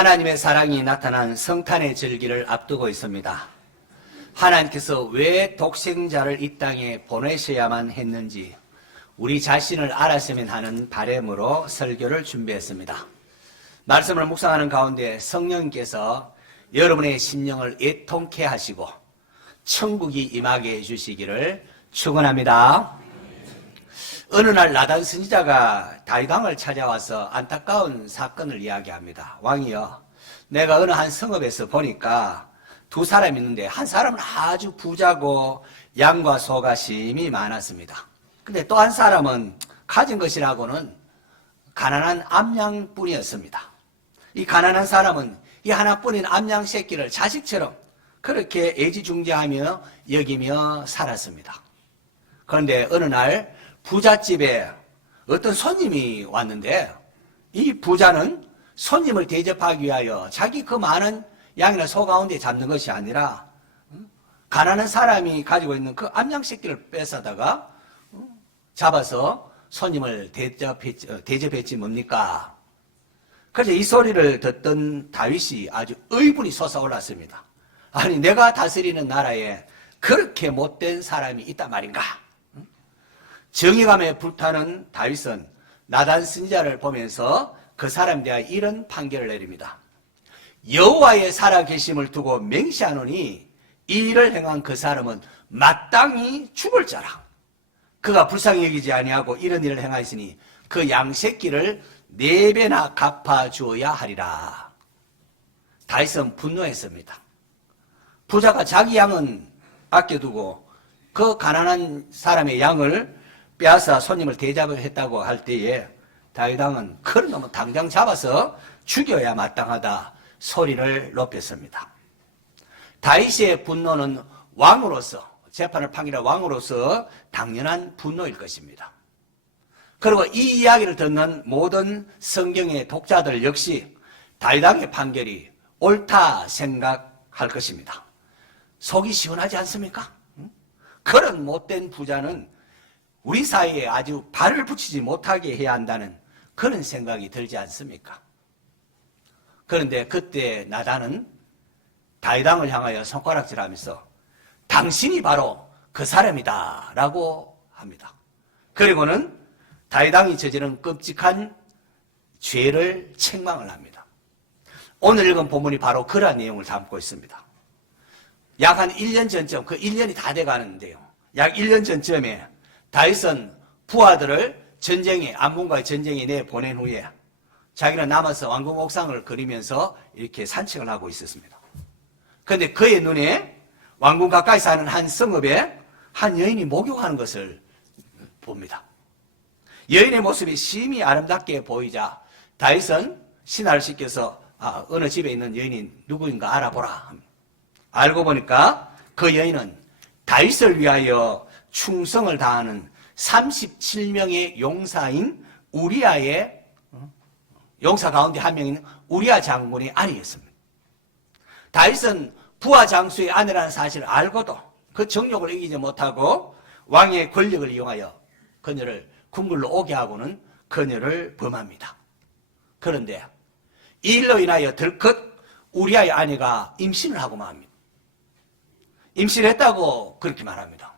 하나님의 사랑이 나타난 성탄의 절기를 앞두고 있습니다. 하나님께서 왜 독생자를 이 땅에 보내셔야만 했는지 우리 자신을 알았으면 하는 바람으로 설교를 준비했습니다. 말씀을 묵상하는 가운데 성령께서 여러분의 심령을 애통케 하시고 천국이 임하게 해주시기를 축원합니다. 어느 날 나단 선지자가 다윗 왕을 찾아와서 안타까운 사건을 이야기합니다. 왕이여, 내가 어느 한 성읍에서 보니까 두 사람이 있는데 한 사람은 아주 부자고 양과 소가 심히 많았습니다. 근데 또 한 사람은 가진 것이라고는 가난한 암양뿐이었습니다. 이 가난한 사람은 이 하나뿐인 암양 새끼를 자식처럼 그렇게 애지중지하며 여기며 살았습니다. 그런데 어느 날 부잣집에 어떤 손님이 왔는데 이 부자는 손님을 대접하기 위하여 자기 그 많은 양이나 소 가운데 잡는 것이 아니라 가난한 사람이 가지고 있는 그 암양 새끼를 뺏어다가 잡아서 손님을 대접했지 뭡니까? 그래서 이 소리를 듣던 다윗이 아주 의분이 솟아올랐습니다. 아니, 내가 다스리는 나라에 그렇게 못된 사람이 있단 말인가? 정의감에 불타는 다윗은 나단 선지자를 보면서 그 사람에 대하여 이런 판결을 내립니다. 여호와의 살아계심을 두고 맹세하노니 이 일을 행한 그 사람은 마땅히 죽을 자라. 그가 불쌍히 여기지 아니하고 이런 일을 행하였으니 그 양새끼를 4배나 갚아주어야 하리라. 다윗은 분노했습니다. 부자가 자기 양은 아껴두고 그 가난한 사람의 양을 빼앗아 손님을 대접했다고 할 때에 다윗 왕은 그런 놈은 당장 잡아서 죽여야 마땅하다 소리를 높였습니다. 다윗의 분노는 왕으로서, 재판을 판결한 왕으로서 당연한 분노일 것입니다. 그리고 이 이야기를 듣는 모든 성경의 독자들 역시 다윗 왕의 판결이 옳다 생각할 것입니다. 속이 시원하지 않습니까? 그런 못된 부자는 우리 사이에 아주 발을 붙이지 못하게 해야 한다는 그런 생각이 들지 않습니까? 그런데 그때 나단은 다윗 왕을 향하여 손가락질하면서 당신이 바로 그 사람이다 라고 합니다. 그리고는 다윗 왕이 저지른 끔찍한 죄를 책망을 합니다. 오늘 읽은 본문이 바로 그러한 내용을 담고 있습니다. 약 한 1년 전쯤, 그 1년이 다 돼가는데요. 약 1년 전쯤에 다윗은 부하들을 전쟁에, 암몬과의 전쟁에 내보낸 후에 자기는 남아서 왕궁 옥상을 그리면서 이렇게 산책을 하고 있었습니다. 그런데 그의 눈에 왕궁 가까이 사는 한 성읍에 한 여인이 목욕하는 것을 봅니다. 여인의 모습이 심히 아름답게 보이자 다윗은 신하를 시켜서 어느 집에 있는 여인이 누구인가 알아보라. 알고 보니까 그 여인은 다윗을 위하여 충성을 다하는 37명의 용사인 우리아의 용사 가운데 한 명인 우리아 장군의 아내였습니다. 다윗은 부하 장수의 아내라는 사실을 알고도 그 정욕을 이기지 못하고 왕의 권력을 이용하여 그녀를 궁궐로 오게 하고는 그녀를 범합니다. 그런데 이 일로 인하여 덜컥 우리아의 아내가 임신을 하고 맙니다. 임신했다고 그렇게 말합니다.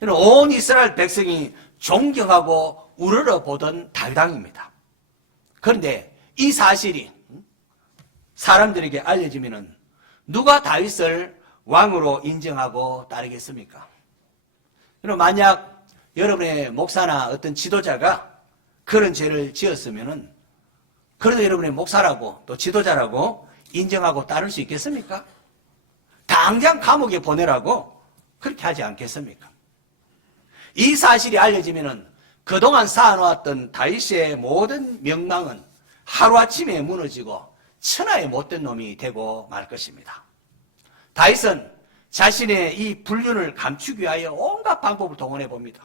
온 이스라엘 백성이 존경하고 우러러보던 다윗 왕입니다. 그런데 이 사실이 사람들에게 알려지면은 누가 다윗을 왕으로 인정하고 따르겠습니까? 만약 여러분의 목사나 어떤 지도자가 그런 죄를 지었으면은 그래도 여러분의 목사라고 또 지도자라고 인정하고 따를 수 있겠습니까? 당장 감옥에 보내라고 그렇게 하지 않겠습니까? 이 사실이 알려지면은 그동안 쌓아놓았던 다윗의 모든 명망은 하루아침에 무너지고 천하의 못된 놈이 되고 말 것입니다. 다윗은 자신의 이 불륜을 감추기 위하여 온갖 방법을 동원해 봅니다.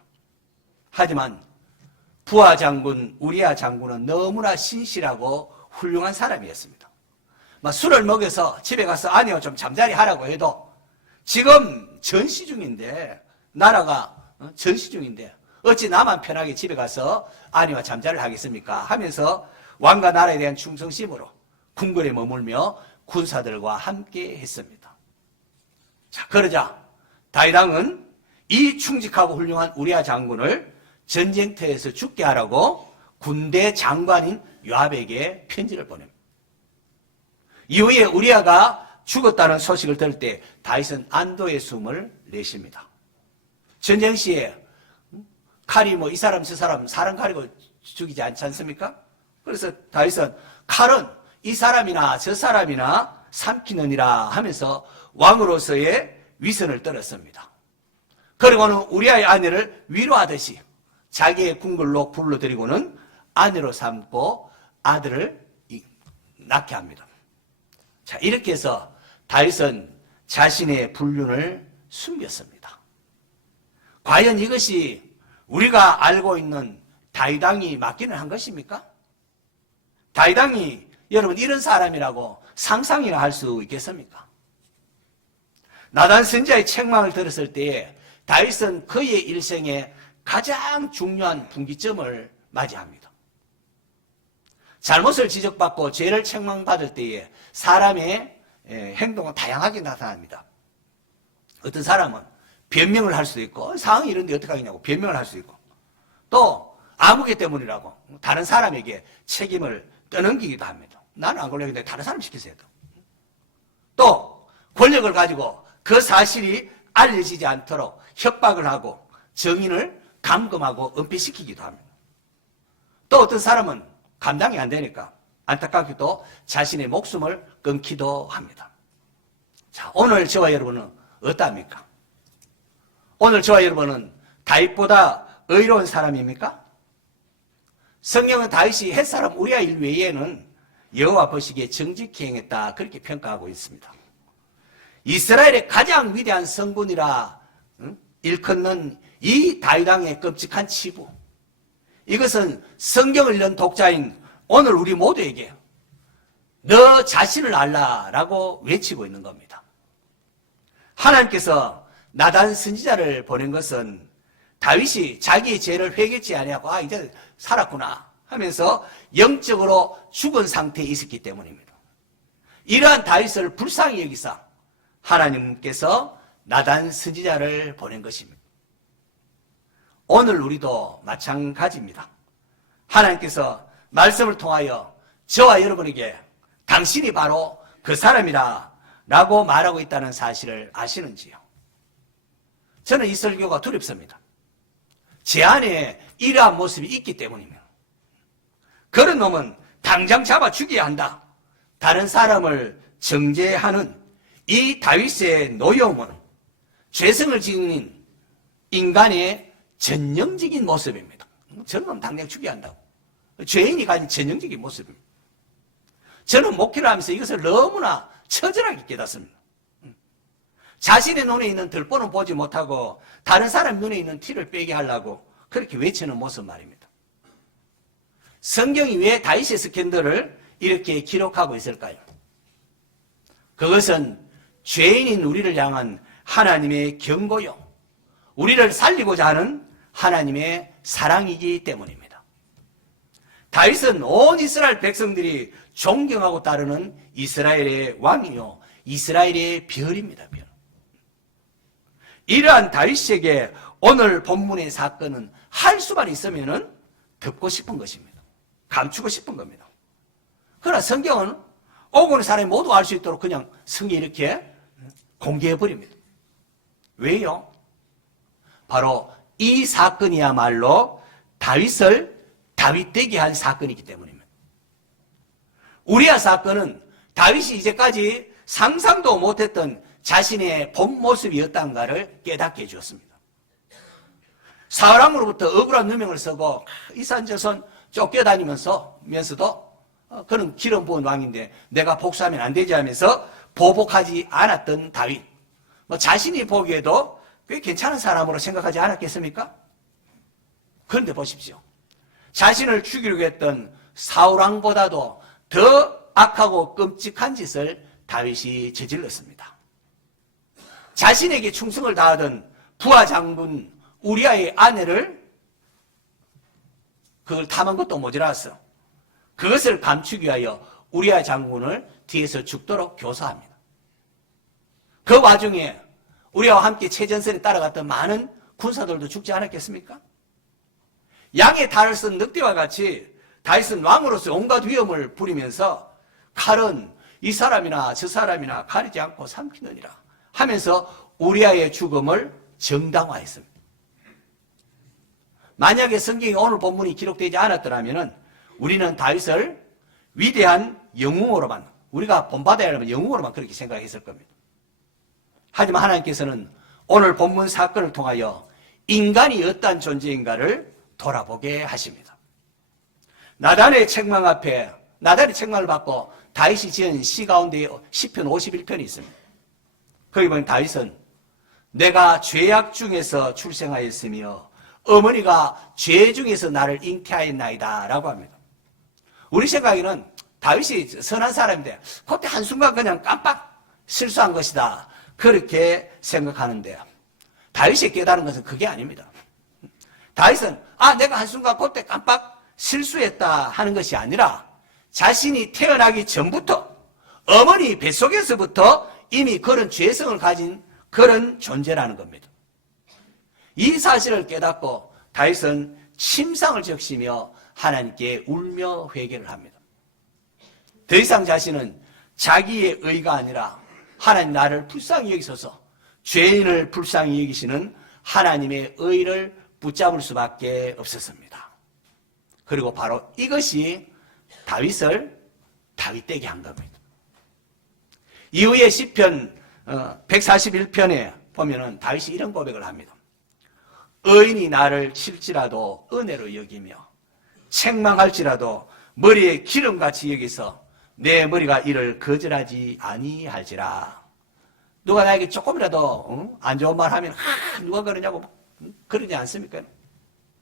하지만 부하 장군 우리아 장군은 너무나 신실하고 훌륭한 사람이었습니다. 술을 먹여서 집에 가서 아내와 좀 잠자리 하라고 해도 지금 전시 중인데, 나라가 전시 중인데 어찌 나만 편하게 집에 가서 아내와 잠자리를 하겠습니까? 하면서 왕과 나라에 대한 충성심으로 궁궐에 머물며 군사들과 함께 했습니다. 자, 그러자 다윗 왕은 이 충직하고 훌륭한 우리아 장군을 전쟁터에서 죽게 하라고 군대 장관인 요압에게 편지를 보냅니다. 이후에 우리아가 죽었다는 소식을 들을 때 다윗은 안도의 숨을 내쉽니다. 전쟁 시에 칼이 이 사람 저 사람 가리고 죽이지 않지 않습니까? 그래서 다윗은 칼은 이 사람이나 저 사람이나 삼키느니라 하면서 왕으로서의 위선을 떨었습니다. 그리고는 우리아의 아내를 위로하듯이 자기의 궁궐로 불러들이고는 아내로 삼고 아들을 낳게 합니다. 자, 이렇게 해서 다윗은 자신의 불륜을 숨겼습니다. 과연 이것이 우리가 알고 있는 다윗 왕이 맞기는 한 것입니까? 다윗 왕이 여러분 이런 사람이라고 상상이나 할 수 있겠습니까? 나단 선지자의 책망을 들었을 때에 다윗은 그의 일생에 가장 중요한 분기점을 맞이합니다. 잘못을 지적받고 죄를 책망받을 때에 사람의 행동은 다양하게 나타납니다. 어떤 사람은 변명을 할 수도 있고 상황이 이런데 어떡하겠냐고 변명을 할 수 있고 또 아무개 때문이라고 다른 사람에게 책임을 떠넘기기도 합니다. 나는 안 걸렸는데 다른 사람 시키세요. 또 권력을 가지고 그 사실이 알려지지 않도록 협박을 하고 정인을 감금하고 은폐시키기도 합니다. 또 어떤 사람은 감당이 안 되니까 안타깝게도 자신의 목숨을 끊기도 합니다. 자, 오늘 저와 여러분은 어떠합니까? 오늘 저와 여러분은 다윗보다 의로운 사람입니까? 성경은 다윗이 햇사람 우리아 일 외에는 여호와 보시기에 정직히 행했다 그렇게 평가하고 있습니다. 이스라엘의 가장 위대한 성군이라 일컫는 이 다윗 왕의 끔찍한 치부, 이것은 성경을 읽는 독자인 오늘 우리 모두에게 너 자신을 알라라고 외치고 있는 겁니다. 하나님께서 나단 선지자를 보낸 것은 다윗이 자기의 죄를 회개치 아니하고 이제 살았구나 하면서 영적으로 죽은 상태에 있었기 때문입니다. 이러한 다윗을 불쌍히 여기사 하나님께서 나단 선지자를 보낸 것입니다. 오늘 우리도 마찬가지입니다. 하나님께서 말씀을 통하여 저와 여러분에게 당신이 바로 그 사람이다 라고 말하고 있다는 사실을 아시는지요? 저는 이 설교가 두렵습니다. 제 안에 이러한 모습이 있기 때문입니다. 그런 놈은 당장 잡아 죽여야 한다. 다른 사람을 정죄하는 이 다윗의 노여움은 죄성을 지닌 인간의 전형적인 모습입니다. 저런 놈 당장 죽여야 한다고. 죄인이 가진 전형적인 모습입니다. 저는 목회를 하면서 이것을 너무나 처절하게 깨닫습니다. 자신의 눈에 있는 들보는 보지 못하고 다른 사람 눈에 있는 티를 빼게 하려고 그렇게 외치는 모습 말입니다. 성경이 왜 다윗의 스캔들을 이렇게 기록하고 있을까요? 그것은 죄인인 우리를 향한 하나님의 경고요, 우리를 살리고자 하는 하나님의 사랑이기 때문입니다. 다윗은 온 이스라엘 백성들이 존경하고 따르는 이스라엘의 왕이요 이스라엘의 별입니다. 별. 이러한 다윗에게 오늘 본문의 사건은 할 수만 있으면 덮고 싶은 것입니다. 감추고 싶은 겁니다. 그러나 성경은 오고 오는 사람이 모두 알 수 있도록 그냥 성에 이렇게 공개해버립니다. 왜요? 바로 이 사건이야말로 다윗을 다윗되게 한 사건이기 때문입니다. 우리아 사건은 다윗이 이제까지 상상도 못했던 자신의 본 모습이었다는가를 깨닫게 해주었습니다. 사울왕으로부터 억울한 누명을 쓰고 이산저산 쫓겨다니면서도 그는 기름 부은 왕인데 내가 복수하면 안 되지 하면서 보복하지 않았던 다윗, 자신이 보기에도 꽤 괜찮은 사람으로 생각하지 않았겠습니까? 그런데 보십시오. 자신을 죽이려고 했던 사울왕보다도 더 악하고 끔찍한 짓을 다윗이 저질렀습니다. 자신에게 충성을 다하던 부하 장군 우리아의 아내를 그걸 탐한 것도 모자랐어. 그것을 감추기 위하여 우리아 장군을 뒤에서 죽도록 교사합니다. 그 와중에 우리와 함께 최전선에 따라갔던 많은 군사들도 죽지 않았겠습니까? 양의 탈을 쓴 늑대와 같이 다윗은 왕으로서 온갖 위험을 부리면서 칼은 이 사람이나 저 사람이나 가리지 않고 삼키느니라 하면서 우리아의 죽음을 정당화했습니다. 만약에 성경에 오늘 본문이 기록되지 않았더라면 우리는 다윗을 위대한 영웅으로만, 우리가 본받아야 하면 영웅으로만 그렇게 생각했을 겁니다. 하지만 하나님께서는 오늘 본문 사건을 통하여 인간이 어떠한 존재인가를 돌아보게 하십니다. 나단의 책망 앞에, 나단의 책망을 받고 다윗이 지은 시 가운데 시편 51편이 있습니다. 거기 보면 다윗은 내가 죄악 중에서 출생하였으며 어머니가 죄 중에서 나를 잉태하였나이다 라고 합니다. 우리 생각에는 다윗이 선한 사람인데 그때 한순간 그냥 깜빡 실수한 것이다 그렇게 생각하는데 다윗이 깨달은 것은 그게 아닙니다. 다윗은 내가 한순간 그때 깜빡 실수했다 하는 것이 아니라 자신이 태어나기 전부터 어머니 뱃속에서부터 이미 그런 죄성을 가진 그런 존재라는 겁니다. 이 사실을 깨닫고 다윗은 침상을 적시며 하나님께 울며 회개를 합니다. 더 이상 자신은 자기의 의가 아니라 하나님 나를 불쌍히 여기소서, 죄인을 불쌍히 여기시는 하나님의 의를 붙잡을 수밖에 없었습니다. 그리고 바로 이것이 다윗을 다윗되게 한 겁니다. 이후에 시편 141편에 보면은 다윗이 이런 고백을 합니다. 의인이 나를 칠지라도 은혜로 여기며 책망할지라도 머리에 기름같이 여기서 내 머리가 이를 거절하지 아니할지라. 누가 나에게 조금이라도 안 좋은 말 하면 누가 그러냐고 그러지 않습니까?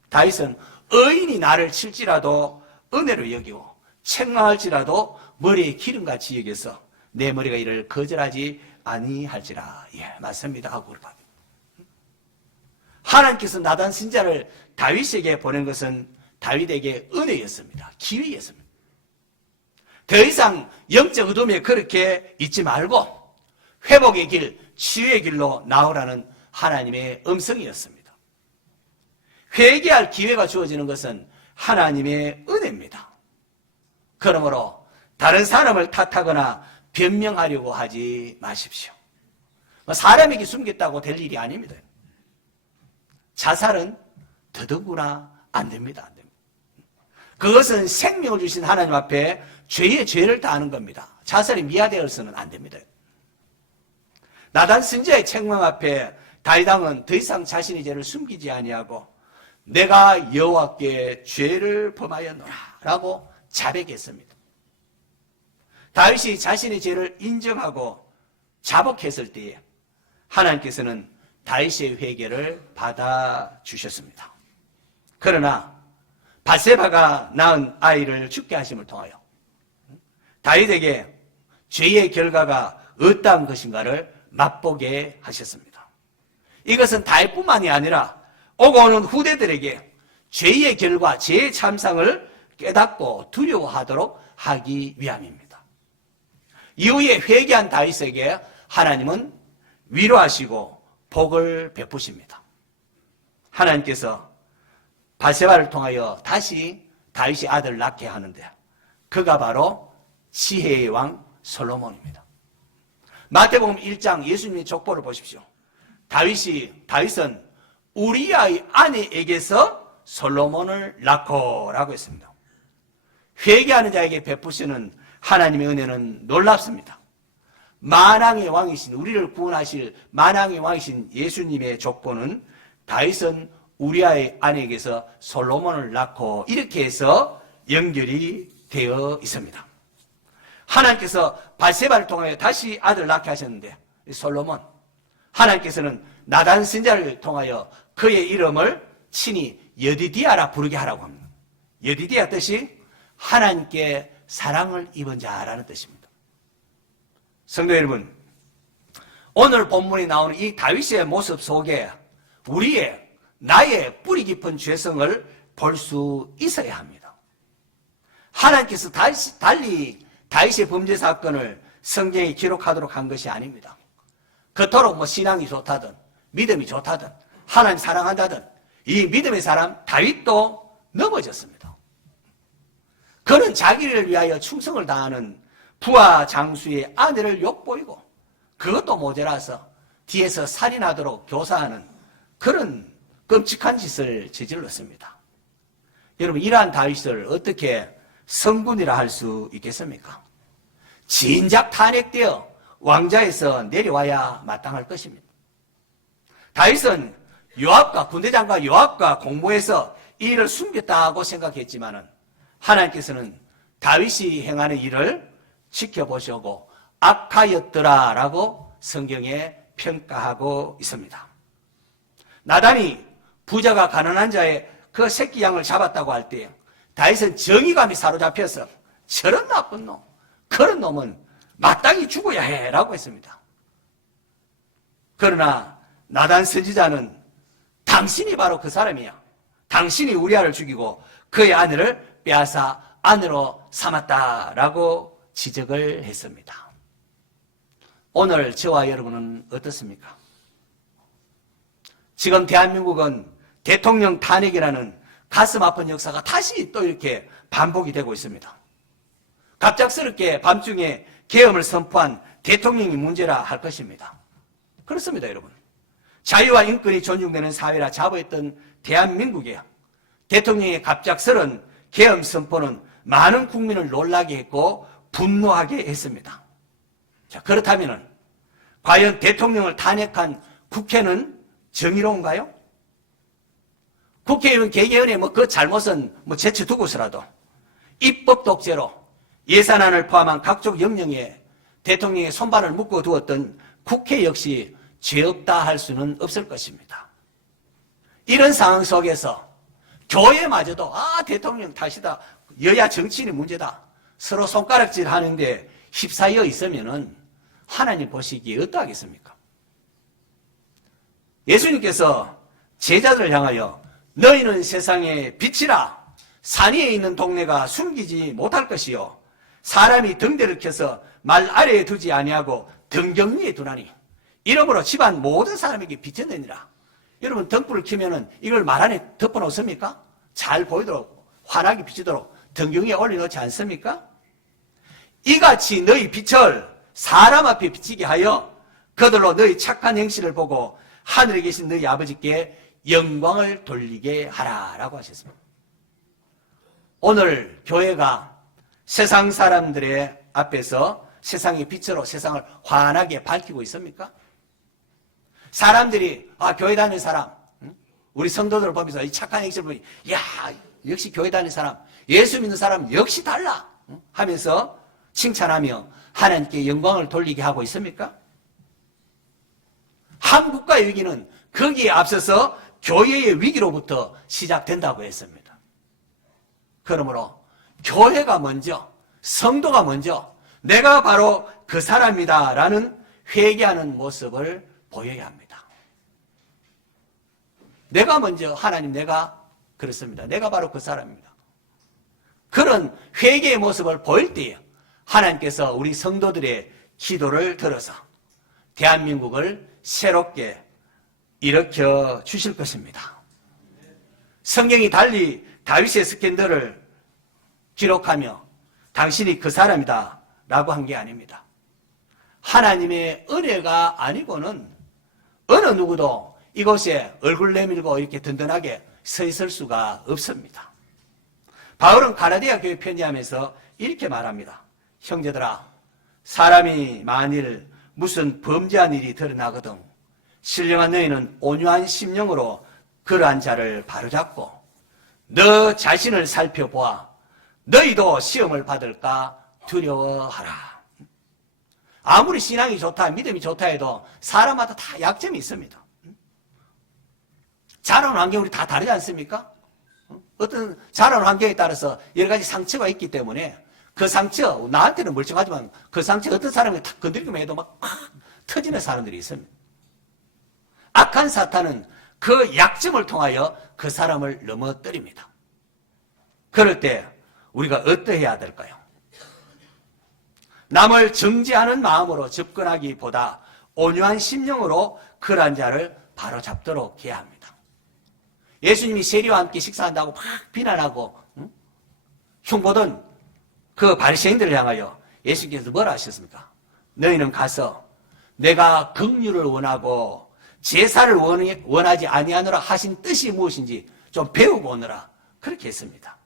다윗은 의인이 나를 칠지라도 은혜로 여기고 책망할지라도 머리에 기름같이 여기서 내 머리가 이를 거절하지 아니할지라. 예, 맞습니다 하고 그러다. 하나님께서 나단 선지자를 다윗에게 보낸 것은 다윗에게 은혜였습니다. 기회였습니다. 더 이상 영적 어둠에 그렇게 있지 말고 회복의 길, 치유의 길로 나오라는 하나님의 음성이었습니다. 회개할 기회가 주어지는 것은 하나님의 은혜입니다. 그러므로 다른 사람을 탓하거나 변명하려고 하지 마십시오. 사람에게 숨겼다고 될 일이 아닙니다. 자살은 더더구나 안 됩니다. 안 됩니다. 그것은 생명을 주신 하나님 앞에 죄의 죄를 다하는 겁니다. 자살이 미화되어서는 안 됩니다. 나단 선지자의 책망 앞에 다윗 왕은 더 이상 자신의 죄를 숨기지 아니하고 내가 여호와께 죄를 범하였노라 라고 자백했습니다. 다윗이 자신의 죄를 인정하고 자복했을 때에 하나님께서는 다윗의 회개를 받아주셨습니다. 그러나 밧세바가 낳은 아이를 죽게 하심을 통하여 다윗에게 죄의 결과가 어떠한 것인가를 맛보게 하셨습니다. 이것은 다윗뿐만이 아니라 오고 오는 후대들에게 죄의 결과, 죄의 참상을 깨닫고 두려워하도록 하기 위함입니다. 이후에 회개한 다윗에게 하나님은 위로하시고 복을 베푸십니다. 하나님께서 밧세바를 통하여 다시 다윗의 아들을 낳게 하는데 그가 바로 지혜의 왕 솔로몬입니다. 마태복음 1장 예수님의 족보를 보십시오. 다윗은 우리아의 아내에게서 솔로몬을 낳고 라고 했습니다. 회개하는 자에게 베푸시는 하나님의 은혜는 놀랍습니다. 만왕의 왕이신, 우리를 구원하실 만왕의 왕이신 예수님의 족보는 다윗은 우리아의 아내에게서 솔로몬을 낳고 이렇게 해서 연결이 되어 있습니다. 하나님께서 밧세바를 통하여 다시 아들을 낳게 하셨는데 솔로몬, 하나님께서는 나단 선지자를 통하여 그의 이름을 친히 여디디아라 부르게 하라고 합니다. 여디디아 뜻이 하나님께 사랑을 입은 자라는 뜻입니다. 성도 여러분, 오늘 본문에 나오는 이 다윗의 모습 속에 나의 뿌리 깊은 죄성을 볼 수 있어야 합니다. 하나님께서 달리 다윗의 범죄 사건을 성경에 기록하도록 한 것이 아닙니다. 그토록 뭐 신앙이 좋다든 믿음이 좋다든 하나님 사랑한다든 이 믿음의 사람 다윗도 넘어졌습니다. 그는 자기를 위하여 충성을 다하는 부하 장수의 아내를 욕보이고 그것도 모자라서 뒤에서 살인하도록 교사하는 그런 끔찍한 짓을 저질렀습니다. 여러분, 이러한 다윗을 어떻게 성군이라 할 수 있겠습니까? 진작 탄핵되어 왕좌에서 내려와야 마땅할 것입니다. 다윗은 요압과 군대장과 요압과 공모해서 이 일을 숨겼다고 생각했지만은 하나님께서는 다윗이 행하는 일을 지켜보시고 악하였더라라고 성경에 평가하고 있습니다. 나단이 부자가 가난한 자의 그 새끼 양을 잡았다고 할 때 다윗은 정의감이 사로잡혀서 저런 나쁜 놈, 그런 놈은 마땅히 죽어야 해 라고 했습니다. 그러나 나단 선지자는 당신이 바로 그 사람이야. 당신이 우리아를 죽이고 그의 아내를 빼앗아 아내로 삼았다라고 지적을 했습니다. 오늘 저와 여러분은 어떻습니까? 지금 대한민국은 대통령 탄핵이라는 가슴 아픈 역사가 다시 또 이렇게 반복이 되고 있습니다. 갑작스럽게 밤중에 계엄을 선포한 대통령이 문제라 할 것입니다. 그렇습니다, 여러분. 자유와 인권이 존중되는 사회라 자부했던 대한민국에 대통령의 갑작스런 계엄 선포는 많은 국민을 놀라게 했고 분노하게 했습니다. 자, 그렇다면 과연 대통령을 탄핵한 국회는 정의로운가요? 국회의원 개개인의 그 잘못은 제쳐두고서라도 입법 독재로 예산안을 포함한 각종 영령에 대통령의 손발을 묶어두었던 국회 역시 죄 없다 할 수는 없을 것입니다. 이런 상황 속에서 교회마저도 대통령 탓이다, 여야 정치인의 문제다, 서로 손가락질 하는데 휩싸여 있으면은 하나님 보시기에 어떠하겠습니까? 예수님께서 제자들을 향하여 너희는 세상의 빛이라. 산 위에 있는 동네가 숨기지 못할 것이요 사람이 등대를 켜서 말 아래에 두지 아니하고 등경 위에 두나니 이러므로 집안 모든 사람에게 비춰내니라. 여러분, 등불을 켜면은 이걸 말 안에 덮어놓습니까? 잘 보이도록 환하게 비치도록 등경 위에 올려놓지 않습니까? 이같이 너희 빛을 사람 앞에 비치게 하여 그들로 너희 착한 행실을 보고 하늘에 계신 너희 아버지께 영광을 돌리게 하라라고 하셨습니다. 오늘 교회가 세상 사람들의 앞에서 세상의 빛으로 세상을 환하게 밝히고 있습니까? 사람들이 교회 다니는 사람, 우리 성도들을 보면서 이 착한 행실을 보니 역시 교회 다니는 사람, 예수 믿는 사람 역시 달라 하면서 칭찬하며 하나님께 영광을 돌리게 하고 있습니까? 한국가의 위기는 거기에 앞서서 교회의 위기로부터 시작된다고 했습니다. 그러므로 교회가 먼저, 성도가 먼저 내가 바로 그 사람이다 라는 회개하는 모습을 보여야 합니다. 내가 먼저, 하나님 내가 그렇습니다. 내가 바로 그 사람입니다. 그런 회개의 모습을 보일 때에 하나님께서 우리 성도들의 기도를 들어서 대한민국을 새롭게 일으켜 주실 것입니다. 성경이 달리 다윗의 스캔들을 기록하며 당신이 그 사람이다 라고 한 게 아닙니다. 하나님의 은혜가 아니고는 어느 누구도 이곳에 얼굴 내밀고 이렇게 든든하게 서 있을 수가 없습니다. 바울은 가라디아 교회 편지하면서 이렇게 말합니다. 형제들아, 사람이 만일 무슨 범죄한 일이 드러나거든 신령한 너희는 온유한 심령으로 그러한 자를 바로잡고 너 자신을 살펴보아 너희도 시험을 받을까 두려워하라. 아무리 신앙이 좋다, 믿음이 좋다 해도 사람마다 다 약점이 있습니다. 자라는 환경이 우리 다 다르지 않습니까? 어떤 자라는 환경에 따라서 여러 가지 상처가 있기 때문에 그 상처, 나한테는 멀쩡하지만 그 상처 어떤 사람이 탁 건드리기만 해도 막 터지는 사람들이 있습니다. 악한 사탄은 그 약점을 통하여 그 사람을 넘어뜨립니다. 그럴 때 우리가 어떠해야 될까요? 남을 정죄하는 마음으로 접근하기보다 온유한 심령으로 그러한 자를 바로잡도록 해야 합니다. 예수님이 세리와 함께 식사한다고 막 비난하고 흉보던 그 바리새인들을 향하여 예수께서 뭐라 하셨습니까? 너희는 가서 내가 긍휼을 원하고 제사를 원하지 아니하노라 하신 뜻이 무엇인지 좀 배우고 오너라. 그렇게 했습니다.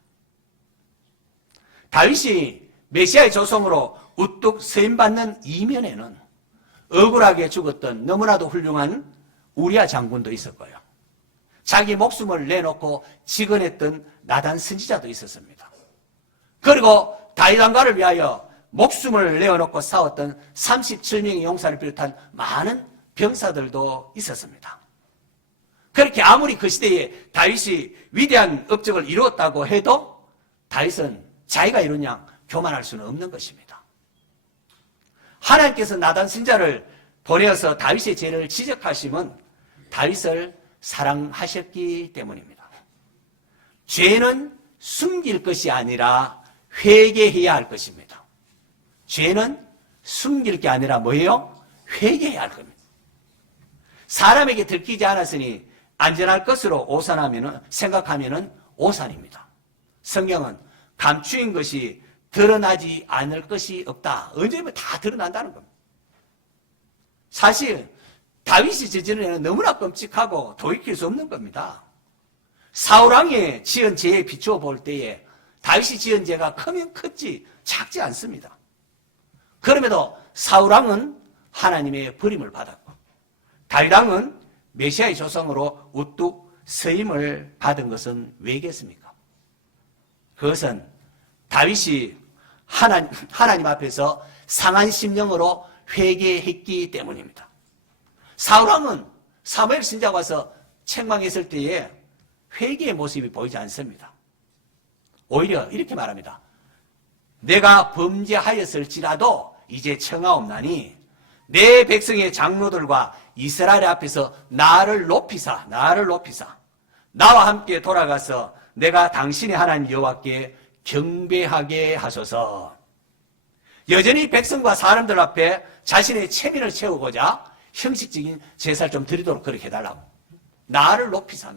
다윗이 메시아의 조성으로 우뚝 서임받는 이면에는 억울하게 죽었던 너무나도 훌륭한 우리아 장군도 있었고요. 자기 목숨을 내놓고 직언했던 나단 선지자도 있었습니다. 그리고 다윗 왕가를 위하여 목숨을 내어놓고 싸웠던 37명의 용사를 비롯한 많은 병사들도 있었습니다. 그렇게 아무리 그 시대에 다윗이 위대한 업적을 이루었다고 해도 다윗은 자기가 이룬 양 교만할 수는 없는 것입니다. 하나님께서 나단 선지자를 보내어서 다윗의 죄를 지적하시면 다윗을 사랑하셨기 때문입니다. 죄는 숨길 것이 아니라 회개해야 할 것입니다. 죄는 숨길 게 아니라 뭐예요? 회개해야 할 겁니다. 사람에게 들키지 않았으니 안전할 것으로 생각하면 오산입니다. 성경은 감추인 것이 드러나지 않을 것이 없다. 언제면 다 드러난다는 겁니다. 사실 다윗이 저지른 애는 너무나 끔찍하고 돌이킬 수 없는 겁니다. 사울왕이 지은 죄에 비추어 볼 때에 다윗이 지은 죄가 크면 컸지 작지 않습니다. 그럼에도 사울왕은 하나님의 버림을 받았고 다윗왕은 메시아의 조성으로 우뚝 서임을 받은 것은 왜겠습니까? 그것은 다윗이 하나님 앞에서 상한 심령으로 회개했기 때문입니다. 사울왕은 사무엘 선지자가 와서 책망했을 때에 회개의 모습이 보이지 않습니다. 오히려 이렇게 말합니다. 내가 범죄하였을지라도 이제 청하옵나니 내 백성의 장로들과 이스라엘 앞에서 나를 높이사 나와 함께 돌아가서 내가 당신의 하나님 여호와께 경배하게 하소서. 여전히 백성과 사람들 앞에 자신의 체면을 채우고자 형식적인 제사를 좀 드리도록 그렇게 해달라고. 나를 높이사.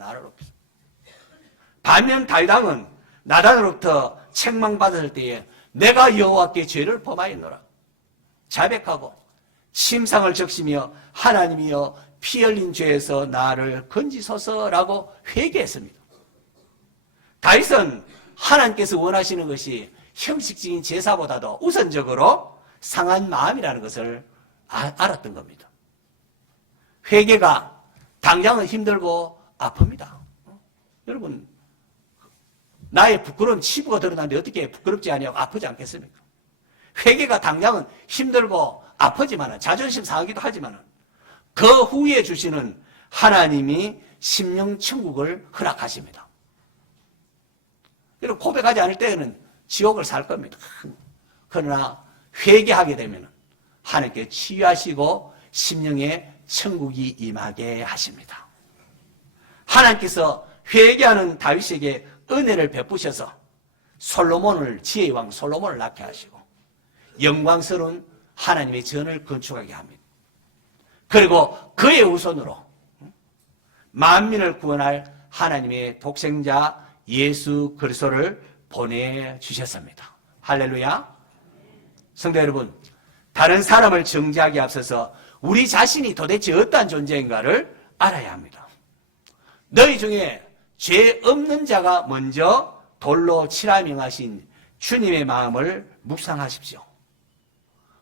반면 다윗 왕은 나단으로부터 책망받았을 때에 내가 여호와께 죄를 범하였노라. 자백하고 침상을 적시며 하나님이여 피 흘린 죄에서 나를 건지소서라고 회개했습니다. 다윗은 하나님께서 원하시는 것이 형식적인 제사보다도 우선적으로 상한 마음이라는 것을 알았던 겁니다. 회개가 당장은 힘들고 아픕니다. 여러분, 나의 부끄러운 치부가 드러나는데 어떻게 부끄럽지 아니하고 아프지 않겠습니까? 회개가 당장은 힘들고 아프지만은 자존심 상하기도 하지만은 그 후에 주시는 하나님이 심령 천국을 허락하십니다. 그리고 고백하지 않을 때에는 지옥을 살 겁니다. 그러나 회개하게 되면 하나님께 치유하시고 심령에 천국이 임하게 하십니다. 하나님께서 회개하는 다윗에게 은혜를 베푸셔서 지혜의 왕 솔로몬을 낳게 하시고 영광스러운 하나님의 전을 건축하게 합니다. 그리고 그의 후손으로 만민을 구원할 하나님의 독생자 예수 그리스도를 보내주셨습니다. 할렐루야. 성도 여러분, 다른 사람을 정죄하기에 앞서서 우리 자신이 도대체 어떠한 존재인가를 알아야 합니다. 너희 중에 죄 없는 자가 먼저 돌로 치라 명하신 주님의 마음을 묵상하십시오.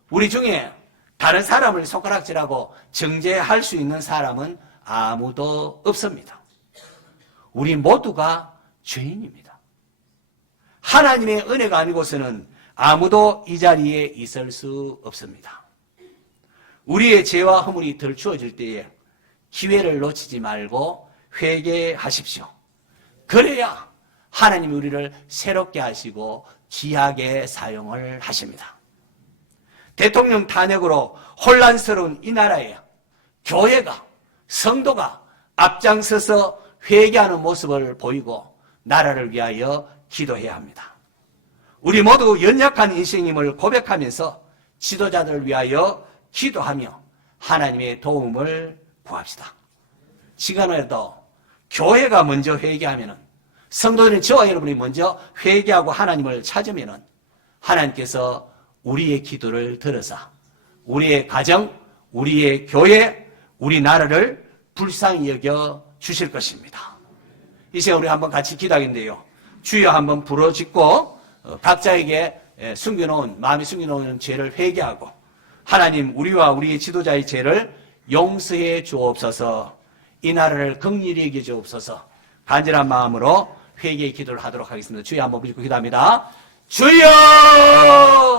우리 중에 다른 사람을 손가락질하고 정죄할 수 있는 사람은 아무도 없습니다. 우리 모두가 죄인입니다. 하나님의 은혜가 아니고서는 아무도 이 자리에 있을 수 없습니다. 우리의 죄와 허물이 덜추어질 때에 기회를 놓치지 말고 회개하십시오. 그래야 하나님이 우리를 새롭게 하시고 귀하게 사용을 하십니다. 대통령 탄핵으로 혼란스러운 이 나라에 교회가, 성도가 앞장서서 회개하는 모습을 보이고 나라를 위하여 기도해야 합니다. 우리 모두 연약한 인생임을 고백하면서 지도자들을 위하여 기도하며 하나님의 도움을 구합시다. 시간에도 교회가 먼저 회개하면은, 성도들인 저와 여러분이 먼저 회개하고 하나님을 찾으면은 하나님께서 우리의 기도를 들어서 우리의 가정, 우리의 교회, 우리 나라를 불쌍히 여겨 주실 것입니다. 이 시간 우리 한번 같이 기도하겠는데요. 주여 한번 부르짖고 각자에게 마음에 숨겨놓은 죄를 회개하고 하나님 우리와 우리의 지도자의 죄를 용서해 주옵소서. 이 나라를 긍휼히 여겨 주옵소서. 간절한 마음으로 회개의 기도를 하도록 하겠습니다. 주여 한번 부르짖고 기도합니다. 주여!